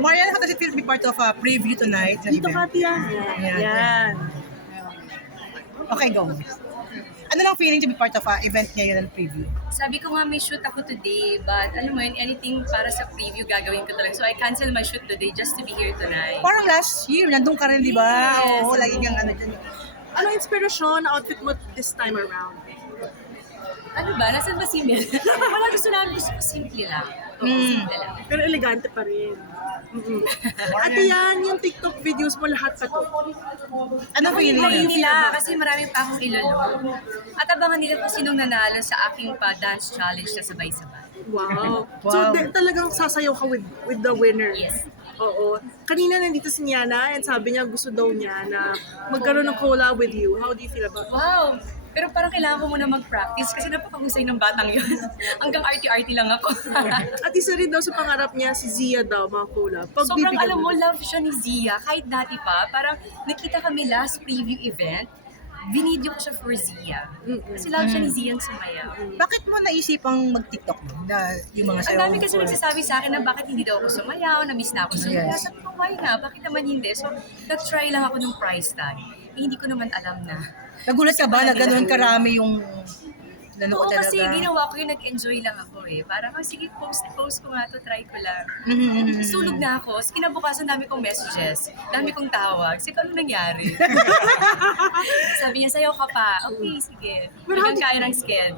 Marian, how does it feel to be part of a preview tonight? Dito Kati yan. Yan. Yan. Okay, go. Ano lang feeling to be part of a event ngayon ng preview? Sabi ko nga may shoot ako today, but alam mo yun, anything para sa preview gagawin ko talaga. So I cancel my shoot today just to be here tonight. Parang last year, nandun ka rin, di ba? Yes. Oo, lagi kang ano dyan. Ano inspirasyon na outfit mo this time around? Ano ba? Nasaan ba si Mel? Wala, gusto ko simple lang. Simple lang. Pero elegante pa rin. Ate yan, yung TikTok videos mo lahat pa to. Ano feeling Hindi mo? nila kasi marami pa akong ilalo. At abangan nila kung sinong nanalo sa aking pa-dance challenge na sabay-sabay. Wow. Wow. So talagang sasayaw ka with the winner. Yes. Oo. Kanina nandito si Niana and sabi niya gusto daw niya na magkaroon ng collab with you. How do you feel about that? Wow! Pero parang kailangan ko muna mag-practice kasi napakahusay ng batang yun. Hanggang arty-arty lang ako. At isa rin daw sa pangarap niya si Zia daw mga collab. Sobrang alam mo, love siya ni Zia. Kahit dati pa, parang nakita kami last preview event, binidyo ko siya for Zia. Kasi love siya ni Zia ang sumayaw. Bakit mo naisipang mag-TikTok na yung mga Ang sayaw? dami kasi nagsasabi sa akin na bakit hindi daw ako sumayaw, na-miss na ako sumayaw. Yes. Sabi ko, why na? Bakit naman hindi? So, nag-try lang ako ng price tag. Hindi ko naman alam na. Nagulat ka ba na gano'n karami yung Oo, nanood talaga? kasi ginawa ko yun, nag-enjoy lang ako eh. Parang, sige, post ko nga to, try ko lang. Sulog na ako. Kasi kinabukasan dami kong messages, dami kong tawag. Kasi ano nangyari? Sabi niya, sayaw ka pa. Okay, sige. Hanggang kaya ng sked.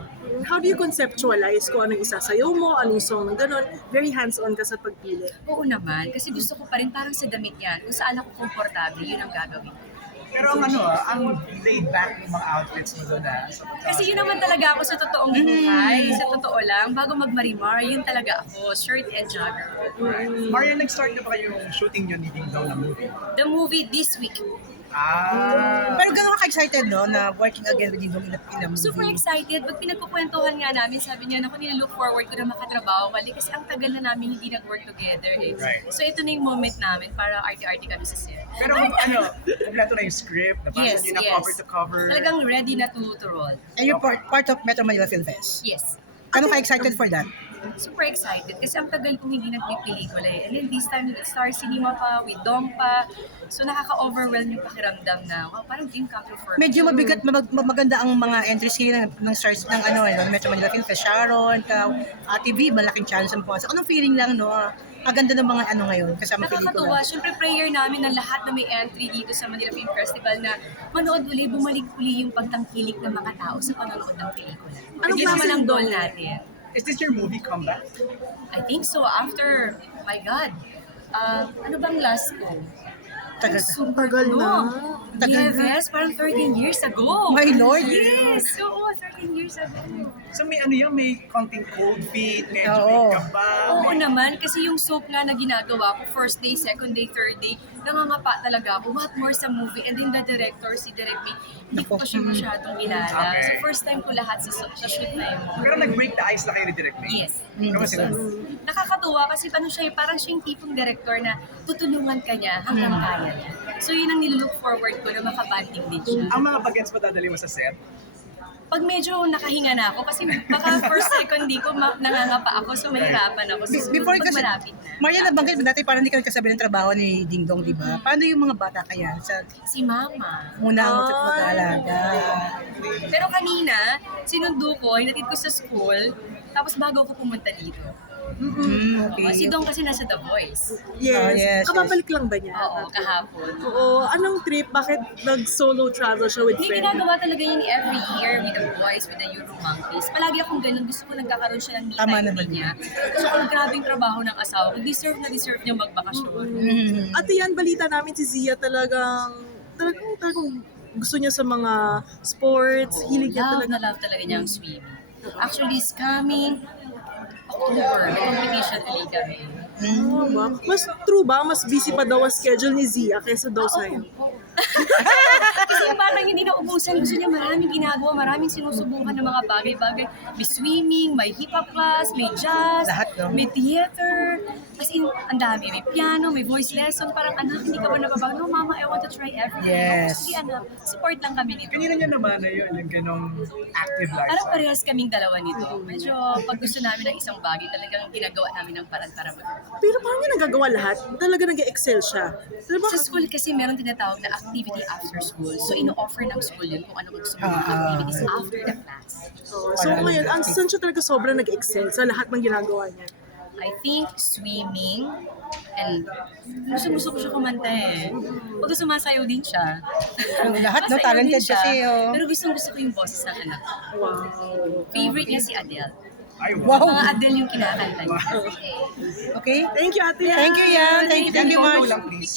How do you conceptualize kung anong isasayaw mo, anong song, gano'n? Very hands-on ka sa pagpili. Oo naman, kasi gusto ko pa rin parang sa damit yan. Kung saan ako komportable, yun ang gagawin ko. Pero ang laid back yung mga outfits mo doon Kasi yun naman talaga ako sa totoong buhay. Sa totoo lang, bago mag-Marimar, yun talaga ako. Shirt and jogger. Marian, nag-start na ba yung shooting nyo ni Ding Dong na movie? The movie this week. Pero gano'n ka excited no na working again with Dingdong in a movie? Super excited. Pag pinagkukwentuhan nga namin, sabi niya, naku, nililook forward ko na makatrabaho kali kasi ang tagal na namin hindi nag-work together eh. Right. So ito na yung moment namin para arty-arty kami sa set. Pero kompleto na yung script, nabasa nyo na cover to cover. Talagang ready na to roll. And you're part of Metro Manila Film Fest. Yes. Ano ka excited for that? Super excited kasi ang tagal kong hindi nagpipelikula eh. And then this time with Star Cinema pa, with Dong pa. So nakaka-overwhelm yung pakiramdam na, wow, parang dream come true for me. Medyo mabigat, maganda ang mga entries ngayon ng stars ng Metro Manila Film Fest. Sharon, Ate V, malaking chance ang pumasok. Anong feeling lang, no? Ang ganda ng mga ngayon, kasama Nakakatuwa. pelikula. Siyempre, prayer namin na lahat na may entry dito sa Manila Film Festival na manood uli, bumalik uli yung pagtangkilik ng mga tao sa panonood ng pelikula. Anong Yun naman klaseng ang goal Dong? natin. Is this your movie comeback? I think so. After, my God, ano bang last ko? Tagal. Tagal na. Tagal na. Yes, parang 13 years ago. My Lord. Yes! Oo, 13 years ago. So may may konting cold feet, medyo Oo. may kaba. Oo naman, kasi yung soap nga na ginagawa ko, first day, second day, third day, nangangapa talaga ako. What more sa movie? And then the director, si Direk May, hindi ko pa siya masyadong kilala. Okay. So first time ko lahat sa shoot na yun. Pero nag-break the ice na kayo ni Direk May. Yes. Ano ba sila? Nakakatuwa kasi parang siya yung tipong director na tutulungan ka niya hanggang kaya niya. So yun ang nilook forward ko na makabanding din siya. Ang mga bagets pa dadali mo sa set? Pag medyo nakahinga na ako, kasi baka first, second day ko nangangapa ako, so mahirapan ako. So, Before pag kasi, malapit na. Maria, nabanggit mo dati parang hindi ka nagkasabi ng trabaho ni Dingdong, di ba? Paano yung mga bata kaya? Si Mama. Muna ang mag-aalaga. Pero kanina, sinundo ko, hinatid ko sa school, tapos bago ako pumunta dito. Okay. Si Dong kasi nasa The Voice. Yes. yes, Kababalik lang ba niya? Oo, kahapon. Oo. Anong trip? Bakit nag-solo travel siya with Hindi, friends? ginagawa talaga yun every year with The Voice, with the Euro Monkeys. Palagi akong ganun, gusto ko nagkakaroon siya ng me Tama time naman din niya. So, ang grabing trabaho ng asawa ko, deserve niya magbakasyon. At yan, balita namin si Zia talagang gusto niya sa mga sports, hilig niya talaga. Love talaga niya ang swimming. Actually, it's coming October, may competition ulit kami. Mas true ba? Mas busy pa daw ang schedule ni Zia kaysa daw sa'yo? Oo. Kasi parang hindi na ubusan. Gusto niya maraming ginagawa, maraming sinusubukan ng mga bagay-bagay. May swimming, may hip-hop class, may jazz, Lahat, no? may theater. As in, ang dami. May piano, may voice lesson. Parang, anak, hindi ka ba nababago? No, mama, I want to try everything. Yes. Sige, anak, support lang kami nito. Kanina niya naman na yun, yung ganong active Parang lifestyle. parehas kaming dalawa nito. Medyo pag gusto namin ng isang bagay, talagang ginagawa namin ng parang para Pero paano niya nagagawa lahat? Talaga nag-excel siya. Diba? Sa school kasi meron tinatawag na activity after school. So, ino-offer ng school yun kung ano gusto mong activities after the class. So ngayon, saan siya talaga sobrang nag-excel sa lahat ng ginagawa niya? I think swimming and gusto ko siya kumanta eh. Pag sumasayaw din siya. Ang lahat, no? Masayaw Talented din siya. kasi, oh. Pero gusto ko yung boses ng anak. Wow. Favorite niya si Adele. Ay, Wow. Mga Adele yung kinakanta niya. Okay? Thank you, Ate. Thank you, Yan. Thank you, Photo Marge. lang, please.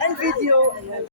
And video.